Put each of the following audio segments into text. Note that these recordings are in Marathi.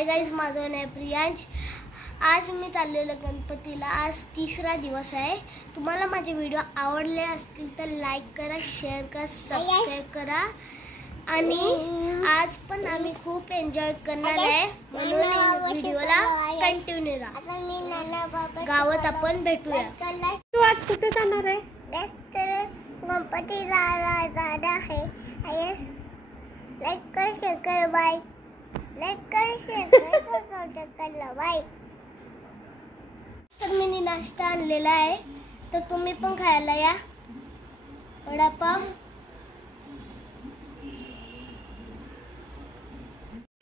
हाय गाइस, माझं नाव प्रियांश। आज मी चाललेलो गणपतीला। आज तिसरा दिवस आहे। तुम्हाला माझे व्हिडिओ आवडले असतील तर लाईक करा, शेअर करा, सबस्क्राइब करा। आणि आज पण आम्ही खूप एन्जॉय करणार आहे, म्हणून व्हिडिओला कंटिन्यू राहा। गावात आपण भेटूया। तू आज कुठे जाणार आहे? गणपतीला जाणार आहे। लाईक कर, शेअर कर, बाय। लाईक कर, शेअर कर, बाय। तर मी नाश्ता आणलेला आहे, तर तुम्ही पण खायला या। वडापाव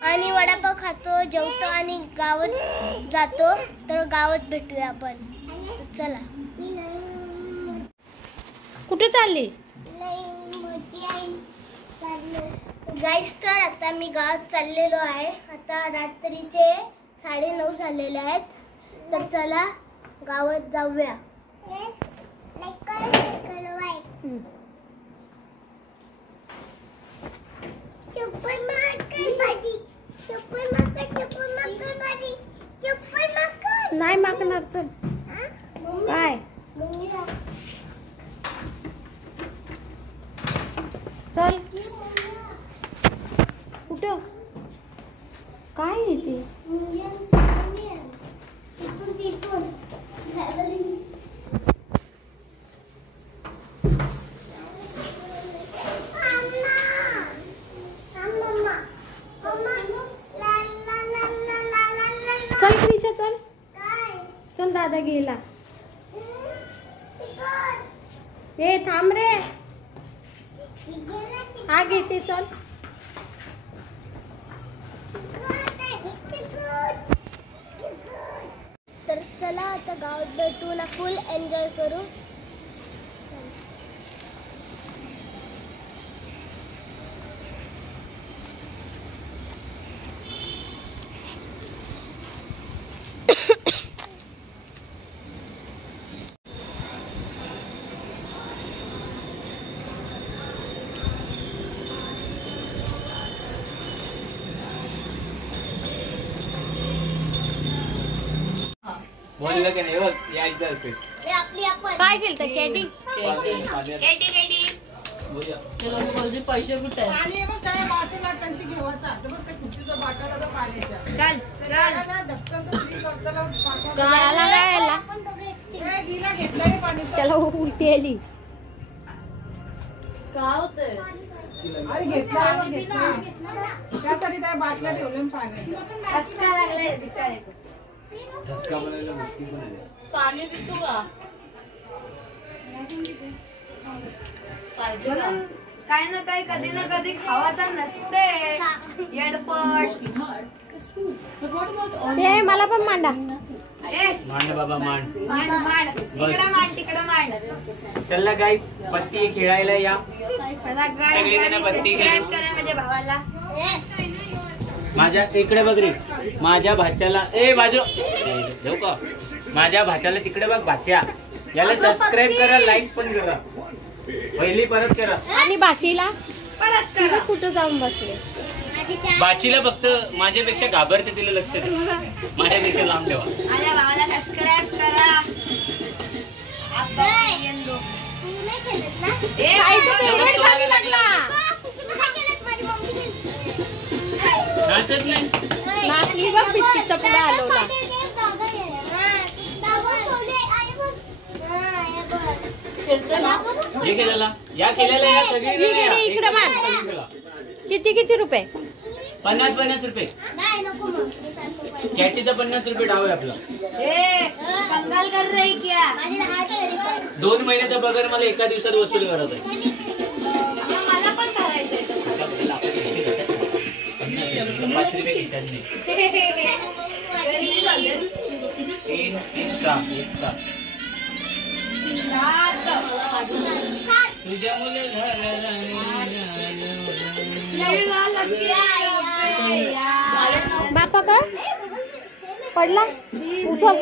आणि वडापाव खातो, जेवतो आणि गावात जातो। तर गावात भेटूया आपण। चला। कुठे चालली? गाइस, तर आता मी गावात चाललेलो आहे। आता रात्रीचे 9:30 झालेले आहेत, तर चला गावात जाऊया। नाही मागणार, चल। काय चल, कुठं काय आहे ते? चल क्रिशा, चल चल, दादा गेला। ए थांब रे, हा घेते, चल। तर चला आता गावात भेटू ना, फुल एन्जॉय करू। बोललं की नाही, बघ यायचं असते। काय केलं? कॅटी पैसे कुठे पाणी मग काय बाटल त्यांची घेवायचा, तर मग खुशीचा बाटला पाण्याचा त्याला उलटी आली। का होतंय? अरे घेतला त्यासाठी त्या बाटल्या ठेवल्या पाण्याच्या। ठसका लागलाय बिचारे, ठसका बनायला मुश्किल पण आहे। पाणी पितो का? म्हणून काय ना काय कधी ना कधी खावाचा नसते येडपट। हे मला पण मांडा। मांड बाबा, मांड मांड मांड, तिकडे मांड, तिकडे मांड। चला गाईस, बत्ती खेळायला या। सगळीजण बत्ती खेळू। करा माझ्या भावाला। माझ्या इकडे बघ रे, माझ्या भाच्याला ए बाजू देऊ का? माझ्या भाच्याला तिकडे बघ, भाच्या याला सबस्क्राइब करा, लाईक पण करा। पहिली परत करा। आणि बाचीला परत करा। कुठं जाऊन बसले? बाचीला फक्त माझ्यापेक्षा घाबरते, तिला लक्ष द्या, माझ्यापेक्षा लांब ठेवा। माझ्या भावाला सबस्क्राइब करा। नाचत नाही, नाचली बघ, बिस्किटचा पुडा हलवला। हे केलेला या केलेला या सगळी इकडे मार। किती रुपये? 50 रुपये। कॅटीचा 50 रुपये डाव आहे आपला। बंगाल कर रही क्या? 2 महिन्याचा पगार मला एका दिवसात वसूल करत आहे। मला पण करायचंय। 5 रुपये खिशात नाही। 3 7 तुझ्या मुले बापा का पडला? उचल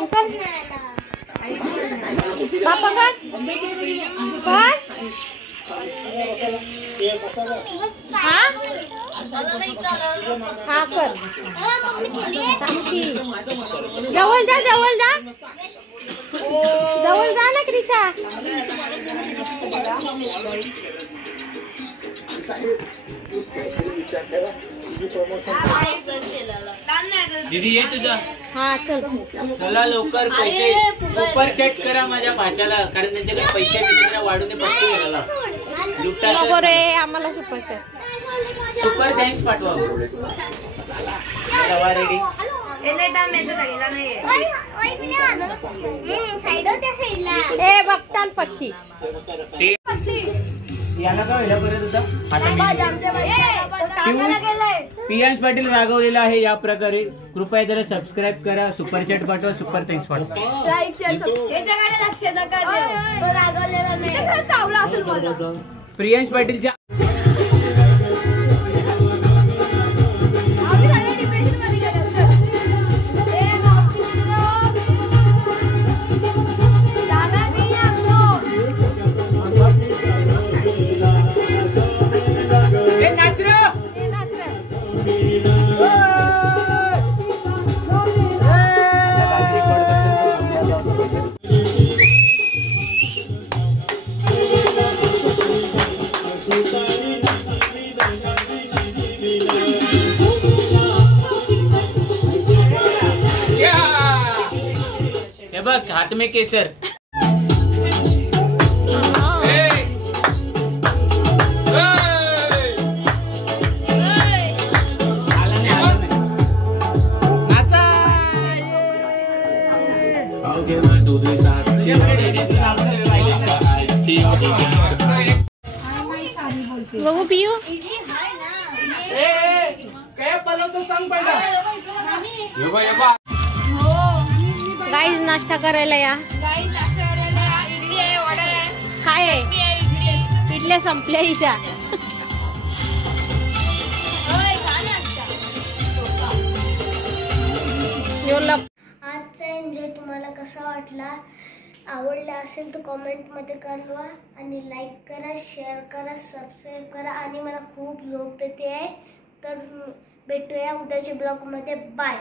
उचल। बापा का काय? हा हा कर. जवळ जा जवळ जा जवळ जा ना क्रिशा. दीदी ये तुझा. हा चल चला लवकर पैसे सुपर चॅट करा माझ्या भाच्याला, कारण त्यांच्याकडे पैसे बिचारा वाढून पट्टी घालायला. नको रे आम्हाला सुपर चॅट. सुपर थँक्स पाठवा. रवा रेडी. ए बघतान पट्टी. याला काय व्हायला परत होता. पियांश पाटील रागवलेला आहे या प्रकारे. कृपया जरा सबस्क्राईब करा, सुपर चॅट पाठवा, सुपर थँक्स पाठवा. प्रियांश पाटीलच्या बघ हाथ में केसर. बघू पियू काय पलवतो सांग पहिला. गाईज नाश्ता करायला या. काय आहे? इडल्या संपल्या हिच्या. आजचा एन्जॉय तुम्हाला कसा वाटला? आवडला असेल तर कॉमेंटमध्ये कळवा आणि लाईक करा, शेअर करा, सबस्क्राईब करा. आणि मला खूप झोप येते आहे, तर भेटूया उद्याच्या ब्लॉगमध्ये. बाय.